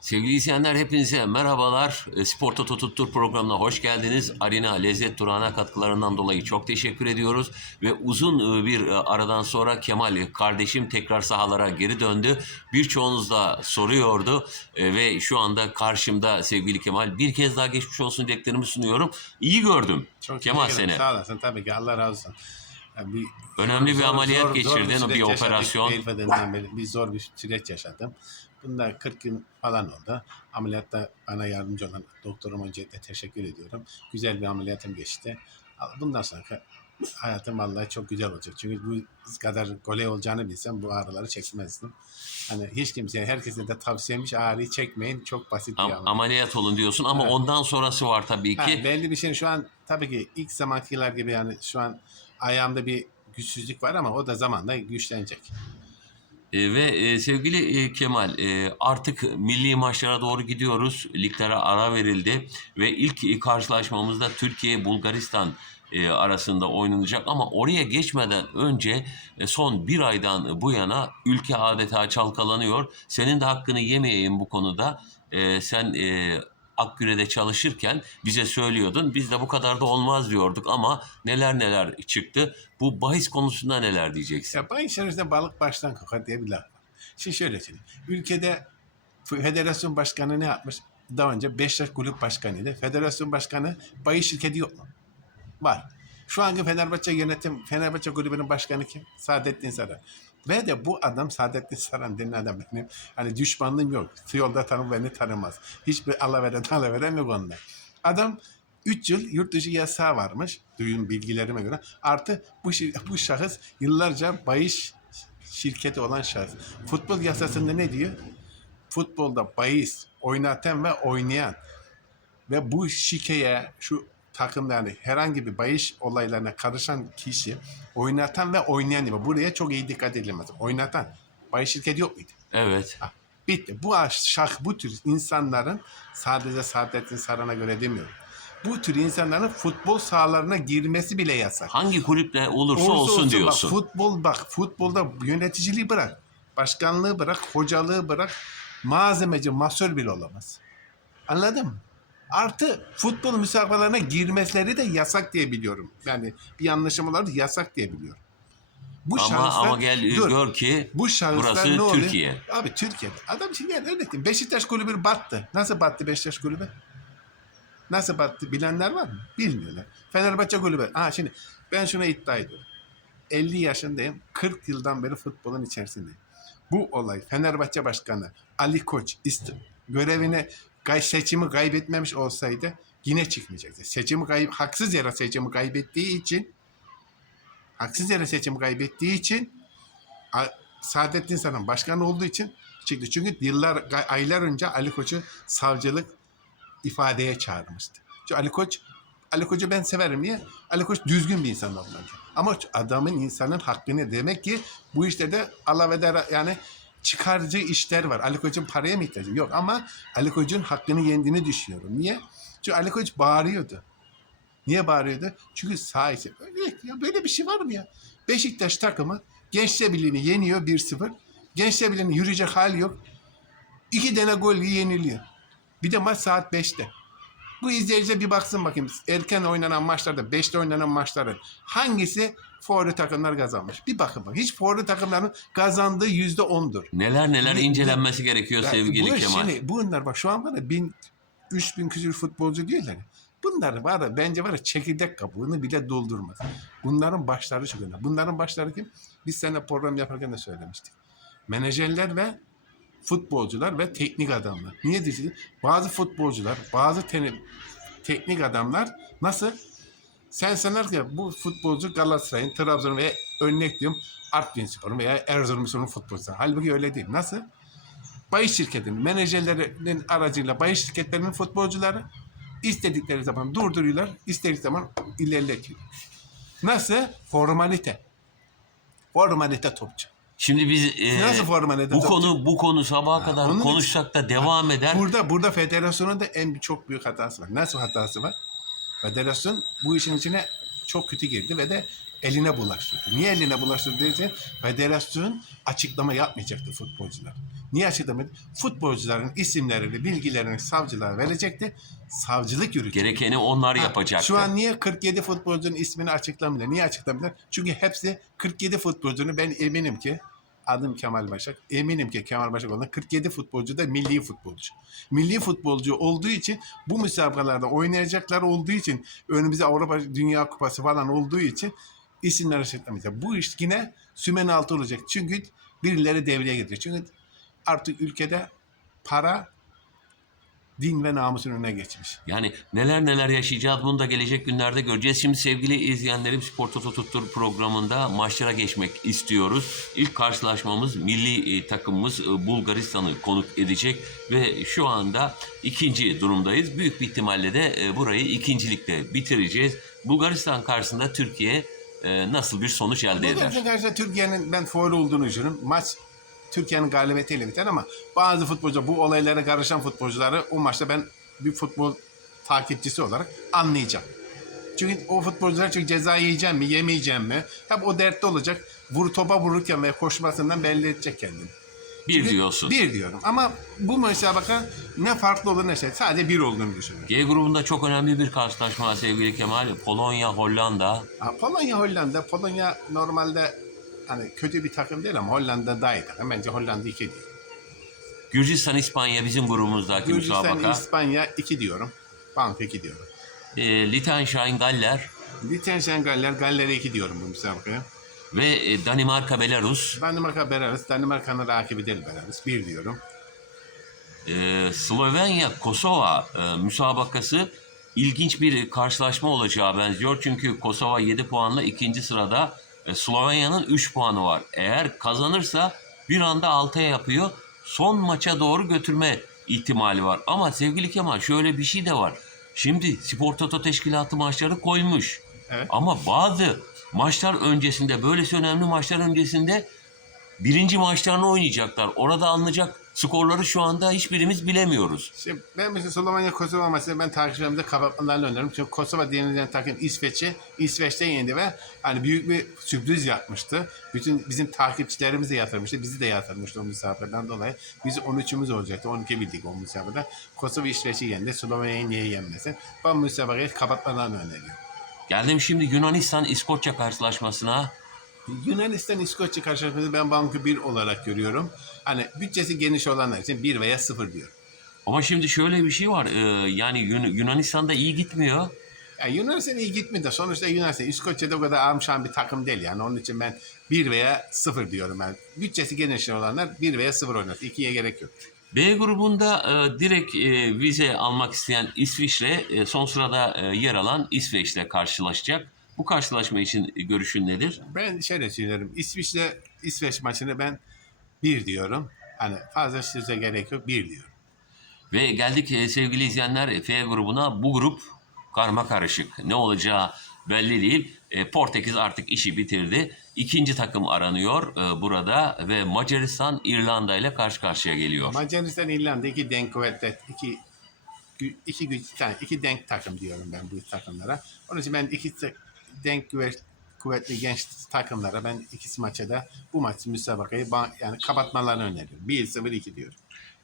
Sevgili izleyenler hepinize merhabalar. E, Spor Toto Tuttur programına hoş geldiniz. Arena Lezzet Durağı'na katkılarından dolayı çok teşekkür ediyoruz. Ve uzun e, bir e, aradan sonra Kemal kardeşim tekrar sahalara geri döndü. Birçoğunuz da soruyordu ve şu anda karşımda sevgili Kemal. Bir kez daha geçmiş olsun dileklerimi sunuyorum. İyi gördüm Çok Kemal seni. Sağ olasın tabii ki Allah razı olsun. Yani bir, Önemli bir ameliyat geçirdin, süreç bir yaşadık. operasyon. Beri bir zor bir süreç yaşadım. Bunda 40 gün falan oldu. Ameliyatta bana yardımcı olan doktorum öncelikle teşekkür ediyorum. Güzel bir ameliyatım geçti. Bundan sonra hayatım vallahi çok güzel olacak. Çünkü bu kadar kolay olacağını bilsem bu ağrıları çekmezdim. Hani hiç kimseye, herkese de tavsiyem ağrıyı çekmeyin. Çok basit bir Am- ameliyat. ameliyat olun diyorsun ama Evet. ondan sonrası var tabii Ha, ki. belli bir şey şu an tabii ki ilk zamankiler gibi yani şu an ayağımda bir güçsüzlük var ama o da zamanla güçlenecek. E, ve e, sevgili e, Kemal e, artık milli maçlara doğru gidiyoruz. Liglere ara verildi ve ilk e, karşılaşmamızda Türkiye Bulgaristan e, arasında oynanacak ama oraya geçmeden önce e, son bir aydan bu yana ülke adeta çalkalanıyor. Senin de hakkını yemeyeyim bu konuda. E, sen e, Akgüre'de çalışırken bize söylüyordun. Biz de bu kadar da olmaz diyorduk ama neler neler çıktı. Bu bahis konusunda neler diyeceksin? Ya bay içerisinde balık baştan kokar diye bir laf var. Şimdi şöyle söyleyeyim. Ülkede federasyon başkanı ne yapmış? Daha önce Beşiktaş kulüp başkanıydı. Federasyon başkanı bayi şirketi yok mu? Var. Şu anki Fenerbahçe yönetim, Fenerbahçe kulübünün başkanı kim? Saadettin Saran. Ve de bu adam Saadettin Saran denen adam benim. Hani düşmanlığım yok. Yolda tanım beni tanımaz. Hiçbir alaveren alaveren yok onda. Adam 3 yıl yurt dışı yasağı varmış. Duyun bilgilerime göre. Artı bu, bu şahıs yıllarca bahis şirketi olan şahıs. Futbol yasasında ne diyor? Futbolda bahis oynatan ve oynayan ve bu şikeye şu takımda yani herhangi bir bahis olaylarına karışan kişi oynatan ve oynayan gibi. Buraya çok iyi dikkat edilmez. Oynatan. Bahis şirketi yok muydu? Evet. Ha, bitti. Bu şah bu tür insanların sadece Saadettin Saran'a göre demiyorum. Bu tür insanların futbol sahalarına girmesi bile yasak. Hangi kulüple olursa, Olursa olsun, diyorsun. Bak, futbol bak futbolda yöneticiliği bırak. Başkanlığı bırak, hocalığı bırak. Malzemeci, masör bile olamaz. Anladın mı? Artı futbol müsabakalarına girmesleri de yasak diye biliyorum. Yani bir yanlışım olardı yasak diye biliyorum. Bu ama şahıslar- ama gel Dur. gör ki bu burası ne oluyor? Türkiye. Abi Türkiye'de. Adam şimdi yani örnek diyeyim. Beşiktaş kulübü battı. Nasıl battı Beşiktaş kulübü? Nasıl battı? Bilenler var mı? Bilmiyorlar. Fenerbahçe kulübü. Ha şimdi ben şuna iddia ediyorum. 50 yaşındayım. 40 yıldan beri futbolun içerisindeyim. Bu olay Fenerbahçe Başkanı Ali Koç ist görevine seçimi kaybetmemiş olsaydı yine çıkmayacaktı. Seçimi kayıp haksız yere seçimi kaybettiği için haksız yere seçimi kaybettiği için Saadettin Saran başkan olduğu için çıktı. Çünkü yıllar, aylar önce Ali Koç'u savcılık ifadeye çağırmıştı. Çünkü Ali Koç, Ali Koç'u ben severim niye? Ali Koç düzgün bir insan olmalı. Ama adamın insanın hakkını demek ki bu işlerde Allah ve yani çıkarcı işler var. Ali Koç'un paraya mı ihtiyacı yok ama Ali Koç'un hakkını yendiğini düşünüyorum. Niye? Çünkü Ali Koç bağırıyordu. Niye bağırıyordu? Çünkü sağ ya böyle bir şey var mı ya? Beşiktaş takımı Gençler Birliği'ni yeniyor 1-0. Gençler Birliği'nin yürüyecek hali yok. İki tane gol yeniliyor. Bir de maç saat 5'te. Bu izleyiciye bir baksın bakayım. Erken oynanan maçlarda, 5'te oynanan maçların hangisi favori takımlar kazanmış? Bir bakın bak. Hiç favori takımların kazandığı yüzde ondur. Neler neler Ne- incelenmesi gerekiyor Ya sevgili bu Kemal. Şimdi bunlar bak şu an var ya bin, üç bin küsür futbolcu diyorlar. Bunlar var ya bence var ya çekirdek kabuğunu bile doldurmaz. Bunların başları çok önemli. Bunların başları kim? Biz seninle program yaparken de söylemiştik. Menajerler ve futbolcular ve teknik adamlar. Niye diyeceğiz? Bazı futbolcular, bazı te- teknik adamlar nasıl? Sen sanar ki bu futbolcu Galatasaray'ın, Trabzon'un veya örnek diyorum Artvinspor'un veya Erzurumspor'un futbolcusu. Halbuki öyle değil. Nasıl? bahis şirketinin menajerlerinin aracıyla bahis şirketlerinin futbolcuları istedikleri zaman durduruyorlar, istedikleri zaman ilerletiyor. Nasıl? Formalite. Formalite topçu. Şimdi biz e, Nasıl formalite bu topçu? konu bu konu sabaha kadar onun konuşsak da devam eder. Burada burada federasyonun da en çok büyük hatası var. Nasıl hatası var? Federasyon bu işin içine çok kötü girdi ve de eline bulaştırdı. Niye eline bulaştırdı diyece federasyon açıklama yapmayacaktı futbolcular. Niye açıklama Futbolcuların isimlerini, bilgilerini savcılara verecekti. Savcılık yürütecekti. Gerekeni onlar Ha, yapacaktı. Şu an niye 47 futbolcunun ismini açıklamıyorlar? Niye açıklamıyorlar? Çünkü hepsi 47 futbolcunun ben eminim ki adım Kemal Başak. Eminim ki Kemal Başak olan 47 futbolcu da milli futbolcu. Milli futbolcu olduğu için bu müsabakalarda oynayacaklar olduğu için önümüzde Avrupa Dünya Kupası falan olduğu için isimler açıklamayacak. Bu iş yine sümen altı olacak. Çünkü birileri devreye girecek. Çünkü artık ülkede para din ve namusun önüne geçmiş. Yani neler neler yaşayacağız bunu da gelecek günlerde göreceğiz. Şimdi sevgili izleyenlerim Spor Toto Tuttur programında maçlara geçmek istiyoruz. İlk karşılaşmamız milli e, takımımız e, Bulgaristan'ı konuk edecek ve şu anda ikinci durumdayız. Büyük bir ihtimalle de e, burayı ikincilikle bitireceğiz. Bulgaristan karşısında Türkiye e, nasıl bir sonuç elde eder? Bugün karşıda Türkiye'nin ben foil olduğunu düşünüyorum. Maç Türkiye'nin galibiyetiyle biter ama bazı futbolcu bu olaylara karışan futbolcuları o maçta ben bir futbol takipçisi olarak anlayacağım. Çünkü o futbolcular çünkü ceza yiyeceğim mi, yemeyeceğim mi? Hep o dertte olacak. Vur topa vururken ve koşmasından belli edecek kendini. Bir diyorsun. Bir diyorum. Ama bu müsabaka ne farklı olur ne şey. Sadece bir olduğunu düşünüyorum. G grubunda çok önemli bir karşılaşma var sevgili Kemal. Polonya, Hollanda. Ha, Polonya Hollanda. Polonya normalde hani kötü bir takım değil ama Hollanda daha iyi takım. Bence Hollanda 2 diyor. Gürcistan, İspanya bizim grubumuzdaki Gürcistan, müsabaka. İspanya 2 diyorum. Banka 2 diyorum. E, Liechtenstein, Galler Liechtenstein Galler, Galler'e 2 diyorum bu müsabakaya. Ve e, Danimarka, Belarus. Danimarka Belarus, Danimarka'nın rakibi değil Belarus. 1 diyorum. E, Slovenya, Kosova e, müsabakası ilginç bir karşılaşma olacağı benziyor. Çünkü Kosova 7 puanla ikinci sırada. E, Slovenya'nın 3 puanı var. Eğer kazanırsa bir anda 6'ya yapıyor. Son maça doğru götürme ihtimali var. Ama sevgili Kemal şöyle bir şey de var. Şimdi Spor Toto Teşkilatı maçları koymuş. Evet. Ama bazı maçlar öncesinde, böylesi önemli maçlar öncesinde birinci maçlarını oynayacaklar. Orada alınacak skorları şu anda hiçbirimiz bilemiyoruz. Şimdi ben mesela Slovenya Kosova maçını ben takipçilerimde kapatmalarını öneririm. Çünkü Kosova denilen takım İsveç'i İsveç'te yendi ve hani büyük bir sürpriz yapmıştı. Bütün bizim takipçilerimizi yatırmıştı. Bizi de yatırmıştı o müsabakadan dolayı. Biz 13'ümüz olacaktı. 12 bildik o müsabakada. Kosova İsveç'i yendi. Slovenya'yı niye yenmesin? Ben müsabakayı kapatmalarını öneriyorum. Geldim şimdi Yunanistan İskoçya karşılaşmasına. Yunanistan İskoçya karşılaşması ben banko 1 olarak görüyorum. Hani bütçesi geniş olanlar için 1 veya 0 diyorum. Ama şimdi şöyle bir şey var. ee, yani Yun- Yunanistan'da iyi gitmiyor. Yani Yunanistan iyi gitmedi de sonuçta Yunanistan İskoçya'da o kadar amşan bir takım değil yani onun için ben 1 veya 0 diyorum ben. Bütçesi geniş olanlar 1 veya 0 oynasın. 2'ye gerek yok. B grubunda e, direkt e, vize almak isteyen İsviçre e, son sırada e, yer alan İsveç'le karşılaşacak. Bu karşılaşma için görüşün nedir? Ben şöyle söylüyorum. İsviçre İsveç maçını ben 1 diyorum. Hani fazla söze gerek yok 1 diyorum. Ve geldik e, sevgili izleyenler F grubuna. Bu grup karma karışık. Ne olacağı belli değil. E, Portekiz artık işi bitirdi. İkinci takım aranıyor e, burada ve Macaristan İrlanda ile karşı karşıya geliyor. Macaristan İrlanda iki denk kuvvetli iki iki güç iki denk takım diyorum ben bu takımlara. Onun için ben iki denk kuvvet- kuvvetli genç takımlara ben ikisi maça da bu maç müsabakayı ba- yani kapatmalarını öneriyorum. 1-0-2 diyorum.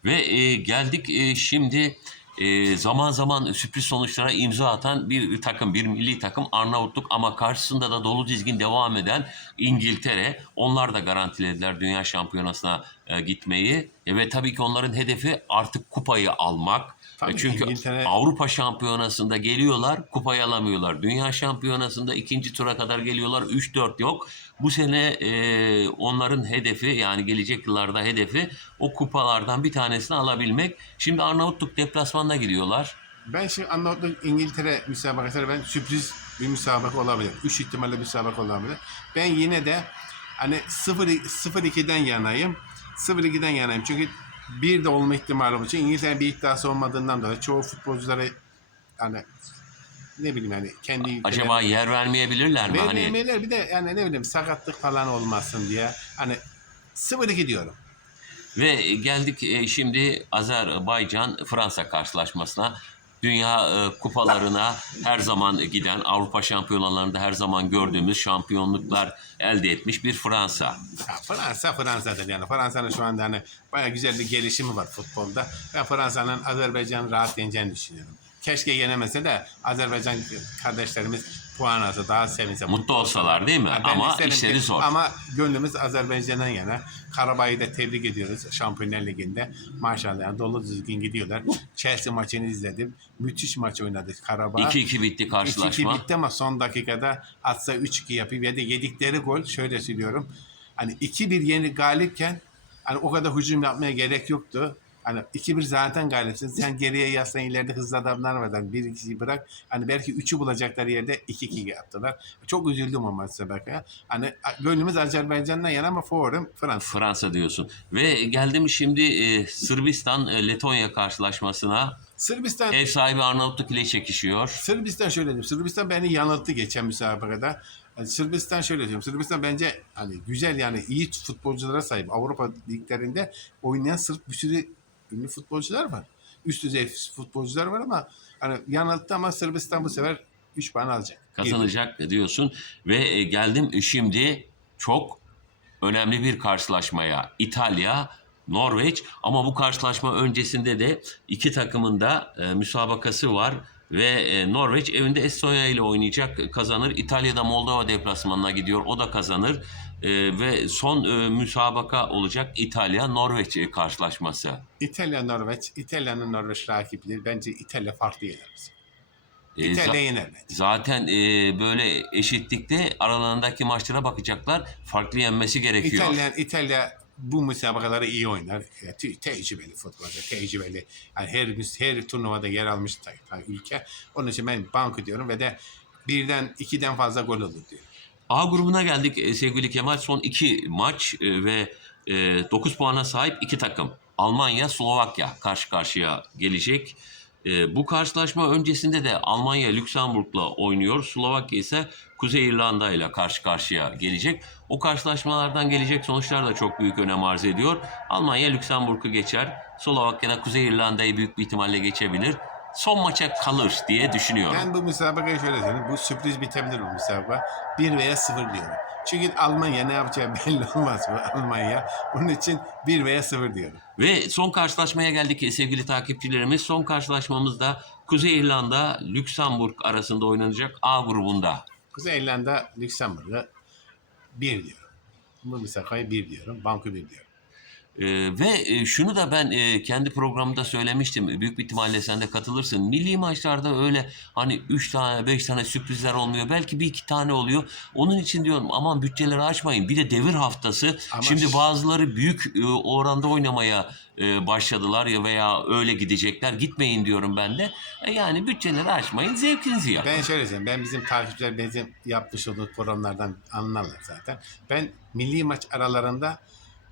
Ve e, geldik e, şimdi e, zaman zaman sürpriz sonuçlara imza atan bir takım, bir milli takım Arnavutluk ama karşısında da dolu dizgin devam eden İngiltere. Onlar da garantilediler Dünya Şampiyonası'na e, gitmeyi. E, ve tabii ki onların hedefi artık kupayı almak. Tabii E, çünkü İngiltere- Avrupa Şampiyonası'nda geliyorlar, kupayı alamıyorlar. Dünya Şampiyonası'nda ikinci tura kadar geliyorlar, 3-4 yok. Bu sene e, onların hedefi yani gelecek yıllarda hedefi o kupalardan bir tanesini alabilmek. Şimdi Arnavutluk deplasmanına gidiyorlar. Ben şimdi anlattım İngiltere müsabakası ben sürpriz bir müsabaka olabilir. Üç ihtimalle müsabaka olabilir. Ben yine de hani 0 0-2'den yanayım. 0-2'den yanayım. Çünkü bir de olma ihtimali olduğu için İngiltere'nin bir iddiası olmadığından dolayı çoğu futbolcuları hani ne bileyim yani kendi ülkeleri- Acaba yer vermeyebilirler mi? Hani Vermemeler bir de yani ne bileyim sakatlık falan olmasın diye. Hani 0-2 diyorum. Ve geldik e, şimdi Azerbaycan Fransa karşılaşmasına. Dünya e, kupalarına her zaman giden, Avrupa şampiyonalarında her zaman gördüğümüz şampiyonluklar elde etmiş bir Fransa. Ya Fransa Fransa'dır yani. Fransa'nın şu anda hani bayağı güzel bir gelişimi var futbolda. Ben Fransa'nın Azerbaycan'ı rahat yeneceğini düşünüyorum. Keşke yenemese de Azerbaycan kardeşlerimiz puan alsa daha sevinse. Mutlu olsalar değil mi? Ha, ben Ama isterim işleri ki- zor. Ama gönlümüz Azerbaycan'dan yana. Karabağ'ı da tebrik ediyoruz Şampiyonlar Ligi'nde. Maşallah yani dolu düzgün gidiyorlar. Chelsea maçını izledim. Müthiş maç oynadı Karabağ. 2-2 bitti 2-2 karşılaşma. bitti ama son dakikada atsa 3-2 yapıp ya da yedikleri gol şöyle söylüyorum. Hani 2-1 yeni galipken hani o kadar hücum yapmaya gerek yoktu. Hani 2-1 zaten galipsin. Sen geriye yaslan ileride hızlı adamlar var. Hani 1-2'yi bırak. Hani belki 3'ü bulacakları yerde 2-2 yaptılar. Çok üzüldüm o maç Sebeka. Hani gönlümüz Azerbaycan'dan yana ama favorim Fransa. Fransa diyorsun. Ve geldim şimdi e, Sırbistan e, Letonya karşılaşmasına. Sırbistan Ev sahibi Arnavutluk ile çekişiyor. Sırbistan şöyle diyeyim. Sırbistan beni yanılttı geçen müsabakada. Yani Sırbistan şöyle diyorum. Sırbistan bence hani güzel yani iyi futbolculara sahip. Avrupa liglerinde oynayan Sırp bir sürü ünlü futbolcular var. Üst düzey futbolcular var ama hani yanılttı ama Sırbistan bu sefer 3 puan alacak. Kazanacak diyorsun. Ve e, geldim şimdi çok önemli bir karşılaşmaya. İtalya, Norveç ama bu karşılaşma öncesinde de iki takımın da e, müsabakası var. Ve e, Norveç evinde Estonya ile oynayacak kazanır. İtalya'da Moldova deplasmanına gidiyor o da kazanır. E, ve son e, müsabaka olacak İtalya-Norveç e, karşılaşması. İtalya Norveç, İtalya'nın Norveç rakibidir. Bence İtalya farklı yener bizi. E, İtalya yener bence. zaten e, böyle eşitlikte aralarındaki maçlara bakacaklar. Farklı yenmesi gerekiyor. İtalyan, İtalya bu müsabakaları iyi oynar. Ya, te- tecrübeli futbolcu, tecrübeli. Yani her her turnuvada yer almış ülke. Onun için ben banko diyorum ve de birden ikiden fazla gol olur diyorum. A grubuna geldik e, sevgili Kemal. Son iki maç e, ve 9 puana sahip iki takım. Almanya, Slovakya karşı karşıya gelecek. E, Bu karşılaşma öncesinde de Almanya Lüksemburg'la oynuyor. Slovakya ise Kuzey İrlanda ile karşı karşıya gelecek. O karşılaşmalardan gelecek sonuçlar da çok büyük önem arz ediyor. Almanya Lüksemburg'u geçer. Slovakya da Kuzey İrlanda'yı büyük bir ihtimalle geçebilir. Son maça kalır diye düşünüyorum. Ben bu müsabakayı şöyle söyleyeyim. Bu sürpriz bitebilir bu müsabaka. 1 veya 0 diyorum. Çünkü Almanya ne yapacağı belli olmaz bu Almanya. Bunun için 1 veya 0 diyorum. Ve son karşılaşmaya geldik sevgili takipçilerimiz. Son karşılaşmamızda Kuzey İrlanda, Lüksemburg arasında oynanacak A grubunda. Kuzey İrlanda, Lüksemburg'a 1 diyorum. Bu müsabakayı 1 diyorum. Banko 1 diyorum. Ee, ve e, şunu da ben e, kendi programımda söylemiştim. Büyük bir ihtimalle sen de katılırsın. Milli maçlarda öyle hani 3 tane 5 tane sürprizler olmuyor. Belki bir iki tane oluyor. Onun için diyorum aman bütçeleri açmayın. Bir de devir haftası. Ama Şimdi bazıları büyük e, oranda oynamaya e, başladılar ya veya öyle gidecekler. Gitmeyin diyorum ben de. E, yani bütçeleri açmayın. Zevkinizi yapın. Ben şöyle söyleyeyim. Ben bizim takipçiler bizim yapmış olduğumuz programlardan anlarlar zaten. Ben milli maç aralarında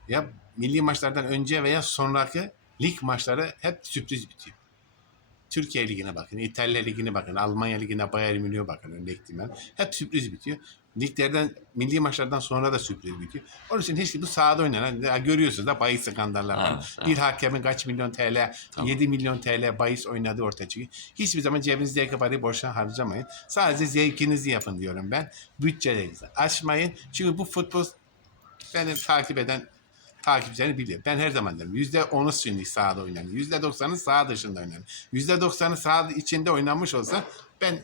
ya milli maçlardan önce veya sonraki lig maçları hep sürpriz bitiyor. Türkiye Ligi'ne bakın, İtalya Ligi'ne bakın, Almanya Ligi'ne Bayern Münih'e bakın örnek ihtimal. Hep sürpriz bitiyor. Liglerden, milli maçlardan sonra da sürpriz bitiyor. Onun için hiç bu sahada oynanan, görüyorsunuz da bahis skandallar var. Evet, evet. Bir hakemin kaç milyon TL, Tamam. 7 milyon TL bahis oynadığı ortaya çıkıyor. Hiçbir zaman cebinizdeki parayı boşa harcamayın. Sadece zevkinizi yapın diyorum ben. Bütçelerinizi açmayın. Çünkü bu futbol beni takip eden takipçilerini biliyor. Ben her zaman derim. Yüzde onu şimdi sahada. Yüzde doksanı saha dışında. Yüzde doksanı saha içinde oynanmış olsa ben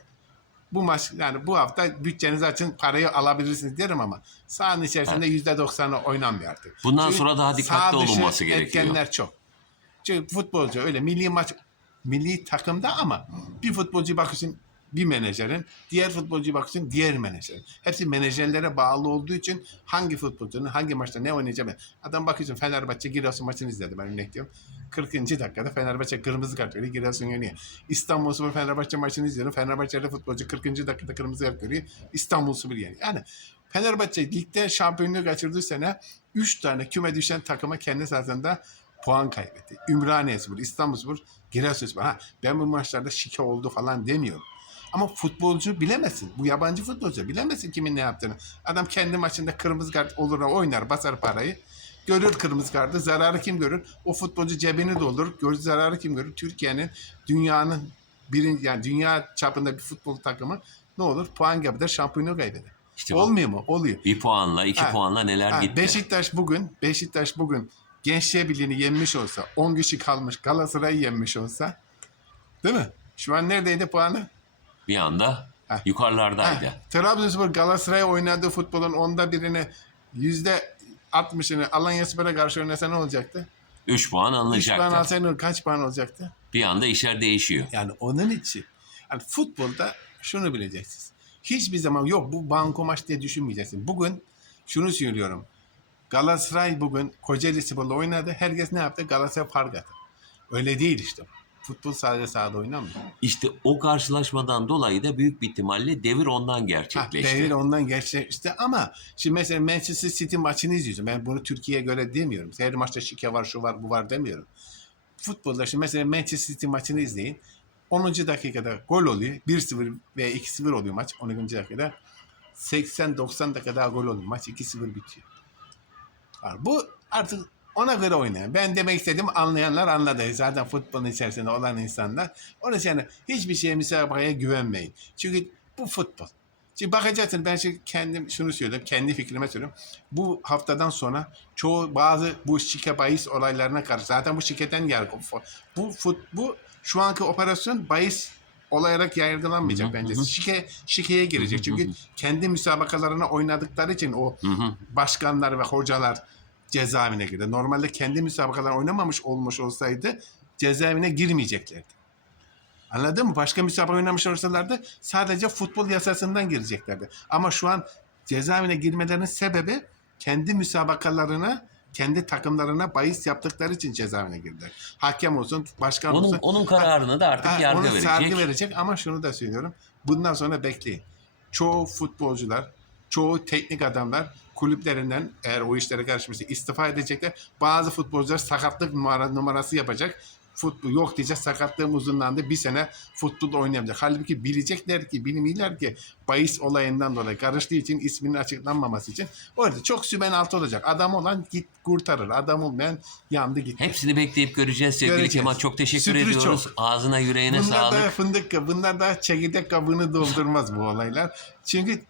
bu maç yani bu hafta bütçenizi açın parayı alabilirsiniz derim ama sahanın içerisinde yüzde doksanı oynanmıyor artık. Bundan Çünkü sonra daha dikkatli olunması gerekiyor. Etkenler çok. Çünkü futbolcu öyle milli maç milli takımda ama bir futbolcu bakıyorsun bir menajerin, diğer futbolcuya bakıyorsun diğer menajerin. Hepsi menajerlere bağlı olduğu için hangi futbolcunun hangi maçta ne oynayacağı. Adam bakıyorsun Fenerbahçe Giresun maçını izledi ben örnek diyorum. 40. dakikada Fenerbahçe kırmızı kart veriyor. Giresun yönüyor. İstanbul Spor Fenerbahçe maçını izliyorum. Fenerbahçe'de futbolcu 40. dakikada kırmızı kart görüyor. İstanbul Spor yani. Yani Fenerbahçe ligde şampiyonluğu kaçırdığı sene 3 tane küme düşen takıma kendi sahasında puan kaybetti. Ümraniye İstanbul Spor, Giresunspor. Ha, ben bu maçlarda şike oldu falan demiyorum. Ama futbolcu bilemezsin. Bu yabancı futbolcu bilemezsin kimin ne yaptığını. Adam kendi maçında kırmızı kart olur oynar basar parayı. Görür kırmızı kartı. Zararı kim görür? O futbolcu cebini doldurur. Gör, zararı kim görür? Türkiye'nin, dünyanın birinci yani dünya çapında bir futbol takımı ne olur? Puan kaybeder, şampiyonluğu kaybeder. İşte bu. Olmuyor mu? Oluyor. bir puanla, iki Ha, puanla neler Ha, gitti. Beşiktaş bugün Beşiktaş bugün Gençler Birliği'ni yenmiş olsa, 10 kişi kalmış Galatasaray'ı yenmiş olsa değil mi? Şu an neredeydi puanı? Bir anda Ha. yukarılardaydı. Ha, Trabzonspor Galatasaray'a oynadığı futbolun onda birini yüzde 60'ını Alanyaspor'a karşı oynasa ne olacaktı? 3 puan 3 alınacaktı. puan alsaydı kaç puan olacaktı? Bir anda işler değişiyor. Yani onun için. Yani futbolda şunu bileceksiniz. Hiçbir zaman yok bu banko maç diye düşünmeyeceksin. Bugün şunu söylüyorum. Galatasaray bugün Kocaeli Spor'la oynadı. Herkes ne yaptı? Galatasaray fark attı. Öyle değil işte. Futbol sadece sahada oynanmıyor. İşte o karşılaşmadan dolayı da büyük bir ihtimalle devir ondan Ha, gerçekleşti. devir ondan gerçekleşti ama şimdi mesela Manchester City maçını izliyorsun. Ben bunu Türkiye'ye göre demiyorum. Her maçta şike var, şu var, bu var demiyorum. Futbolda şimdi mesela Manchester City maçını izleyin. 10. dakikada gol oluyor. 1-0 veya 2-0 oluyor maç 10. dakikada. 80-90 dakika daha gol oluyor. Maç 2-0 bitiyor. Bu artık ona göre oynayan. Ben demek istedim anlayanlar anladı. Zaten futbolun içerisinde olan insanlar. Onun için hiçbir şeye müsabakaya güvenmeyin. Çünkü bu futbol. Şimdi bakacaksın ben şimdi kendim şunu söylüyorum. Kendi fikrime söylüyorum. Bu haftadan sonra çoğu bazı bu şike bahis olaylarına karşı zaten bu şiketen yargı. Bu fut, bu şu anki operasyon bahis olarak yargılanmayacak Hı hı, bence. hı. Şike şikeye girecek. Çünkü hı hı. kendi müsabakalarına oynadıkları için o Hı hı. başkanlar ve hocalar cezaevine girdi. Normalde kendi müsabakalarını oynamamış olmuş olsaydı cezaevine girmeyeceklerdi. Anladın mı? Başka müsabaka oynamış olsalardı sadece futbol yasasından gireceklerdi. Ama şu an cezaevine girmelerinin sebebi kendi müsabakalarına, kendi takımlarına bahis yaptıkları için cezaevine girdiler. Hakem olsun, başkan Onun, olsun. onun kararını da artık Ha, yargı ona verecek. sargı verecek ama şunu da söylüyorum. Bundan sonra bekleyin. Çoğu futbolcular, çoğu teknik adamlar kulüplerinden eğer o işlere karışmışsa istifa edecekler. Bazı futbolcular sakatlık numara, numarası yapacak. Futbol yok diyecek sakatlığım uzunlandı bir sene futbol oynayamayacak. Halbuki bilecekler ki bilmiyorlar ki bahis olayından dolayı karıştığı için isminin açıklanmaması için orada çok sümen altı olacak. Adam olan git kurtarır. Adam olmayan yandı gitti. Hepsini bekleyip göreceğiz sevgili Göreceğiz. Kemal. Çok teşekkür Sürpriz ediyoruz. çok. Ağzına yüreğine Bunlar sağlık. da fındık, bunlar da çekirdek kabını doldurmaz bu olaylar. Çünkü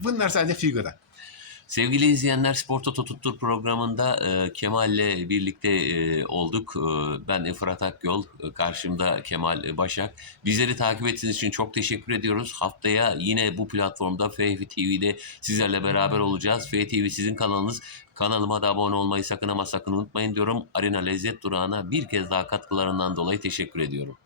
bunlar sadece figüran. Sevgili izleyenler Spor Toto Tuttur programında e, Kemal'le birlikte e, olduk. E, ben Fırat Akyol, e, karşımda Kemal Başak. Bizleri takip ettiğiniz için çok teşekkür ediyoruz. Haftaya yine bu platformda FTV TV'de sizlerle beraber olacağız. FTV sizin kanalınız. Kanalıma da abone olmayı sakın ama sakın unutmayın diyorum. Arena Lezzet Durağı'na bir kez daha katkılarından dolayı teşekkür ediyorum.